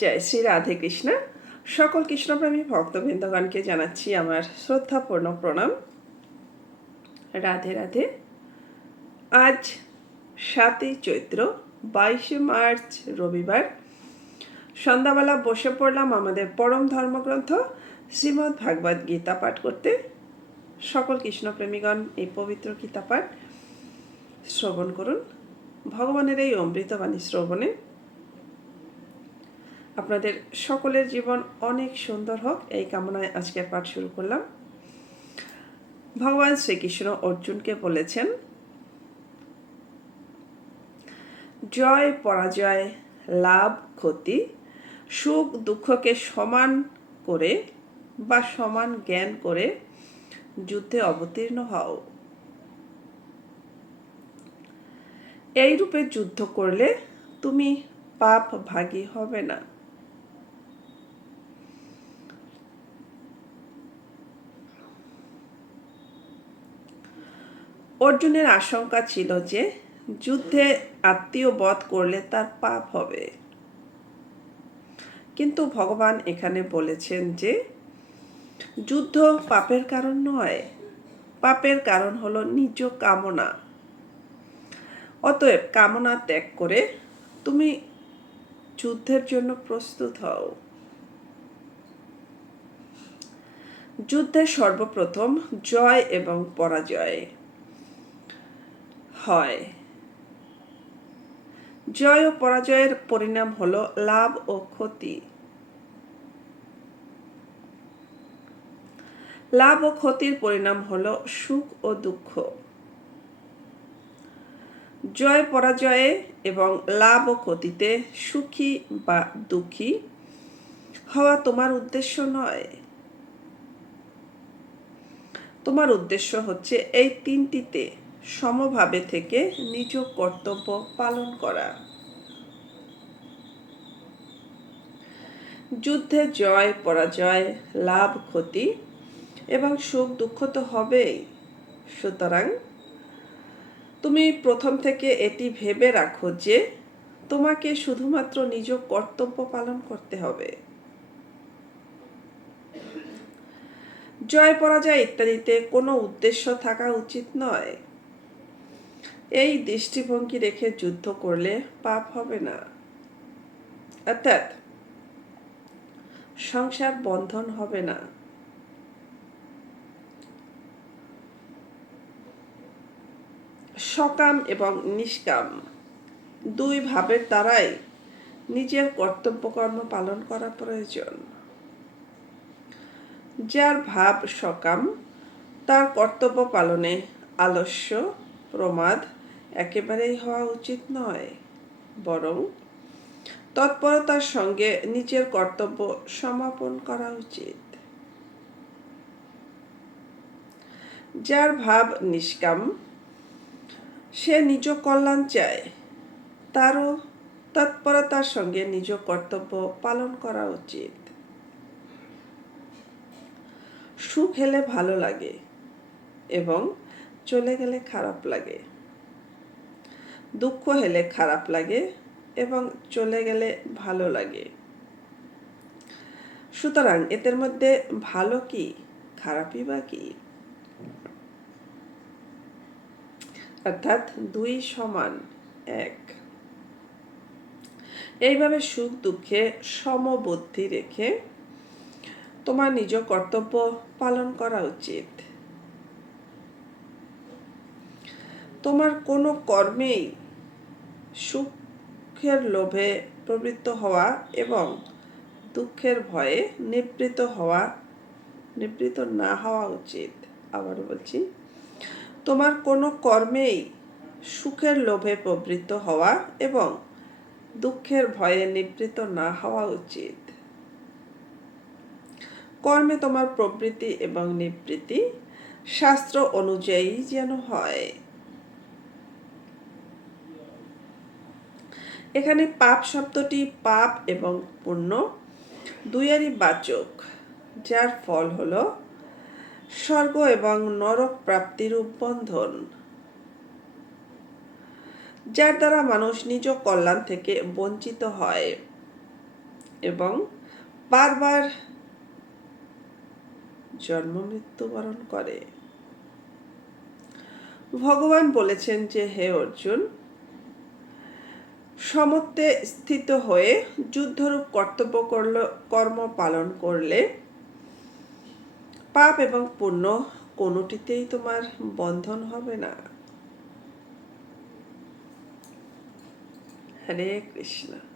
জয় শ্রী রাধে কৃষ্ণ। সকল কৃষ্ণপ্রেমী ভক্তবৃন্দগণকে জানাচ্ছি আমার শ্রদ্ধাপূর্ণ প্রণাম। রাধে রাধে। আজ 7ই চৈত্র, 22শে মার্চ রবিবার। সন্ধ্যাবেলা বসে পড়লাম আমাদের পরম ধর্মগ্রন্থ শ্রীমদ্ ভাগবত গীতা পাঠ করতে। সকল কৃষ্ণপ্রেমীগণ এই পবিত্র গীতা পাঠ শ্রবণ করুন। ভগবানের এই অমৃতবাণী শ্রবণে আপনাদের সকলের জীবন অনেক সুন্দর হোক, এই কামনায় আজকের পাঠ শুরু করলাম। ভগবান শ্রীকৃষ্ণ অর্জুনকে বলেছেন, জয় পরাজয়, লাভ ক্ষতি, সুখ দুঃখকে সমান করে বা সমান জ্ঞান করে যুদ্ধে অবতীর্ণ হও। এই রূপে যুদ্ধ করলে তুমি পাপ ভাগী হবে না। অর্জুনের আশঙ্কা ছিল যে যুদ্ধে আত্মীয় বধ করলে তার পাপ হবে, কিন্তু ভগবান এখানে বলেছেন যে যুদ্ধ পাপের কারণ নয়, পাপের কারণ হলো নিজ কামনা। অতএব কামনা ত্যাগ করে তুমি যুদ্ধের জন্য প্রস্তুত হও। যুদ্ধে সর্বপ্রথম জয় এবং পরাজয় হয়। জয় ও পরাজয়ের পরিণাম হলো লাভ ও ক্ষতি। লাভ ও ক্ষতির পরিণাম হলো সুখ ও দুঃখ। জয় পরাজয়ে এবং লাভ ও ক্ষতিতে সুখী বা দুঃখী হওয়া তোমার উদ্দেশ্য নয়। তোমার উদ্দেশ্য হচ্ছে এই তিনটিতে সমভাবে থেকে নিজ কর্তব্য পালন করা। যুদ্ধে জয় পরাজয়, লাভ ক্ষতি এবং সুখ দুঃখ তো হবেই। সুতরাং তুমি প্রথম থেকে এটি ভেবে রাখো যে তোমাকে শুধুমাত্র নিজ কর্তব্য পালন করতে হবে। জয় পরাজয় ইত্যাদিতে কোনো উদ্দেশ্য থাকা উচিত নয়। এই দৃষ্টিভঙ্গি রেখে যুদ্ধ করলে পাপ হবে না, অর্থাৎ সংসার বন্ধন হবে না। সকাম এবং নিষ্কাম দুই ভাবের দ্বারাই নিজের কর্তব্য কর্ম পালন করা প্রয়োজন। যার ভাব সকাম তার কর্তব্য পালনে আলস্য প্রমাদ একেবারেই হওয়া উচিত নয়, বরং তৎপরতার সঙ্গে নিজের কর্তব্য সমাপন করা উচিত। যার ভাব নিষ্কাম সে নিজ কল্যাণ চায়, তারও তৎপরতার সঙ্গে নিজ কর্তব্য পালন করা উচিত। সুখ এলে ভালো লাগে এবং চলে গেলে খারাপ লাগে, দুঃখ এলে খারাপ লাগে এবং চলে গেলে ভালো লাগে। সুতরাং এদের মধ্যে ভালো কি খারাপই বা কি? অর্থাৎ দুই সমান এক। এইভাবে সুখ দুঃখে সমবুদ্ধি রেখে তোমার নিজ কর্তব্য পালন করা উচিত। তোমার কোনো কর্মেই সুখের লোভে প্রবৃত্ত হওয়া এবং দুঃখের ভয়ে নিবৃত্ত না হওয়া উচিত। আবারও বলছি, তোমার কোনো কর্মেই সুখের লোভে প্রবৃত্ত হওয়া এবং দুঃখের ভয়ে নিবৃত্ত না হওয়া উচিত। কর্মে তোমার প্রবৃত্তি এবং নিবৃত্তি শাস্ত্র অনুযায়ী যেন হয়। এখানে পাপ শব্দটি পাপ এবং পুণ্য দুইয়েরই বাচক, যার ফল হল স্বর্গ এবং নরক প্রাপ্তিরূপ বন্ধন। যার দ্বারা মানুষ নিজ কল্যাণ থেকে বঞ্চিত হয়। এবং বারবার জন্ম মৃত্যুবরণ করে। ভগবান বলেছেন যে হে অর্জুন, সমত্বে স্থিত হয়ে যুদ্ধরূপ কর্তব্য কর্ম পালন করলে পাপ এবং পুণ্য কোনোটিতেই তোমার বন্ধন হবে না। হরে কৃষ্ণ।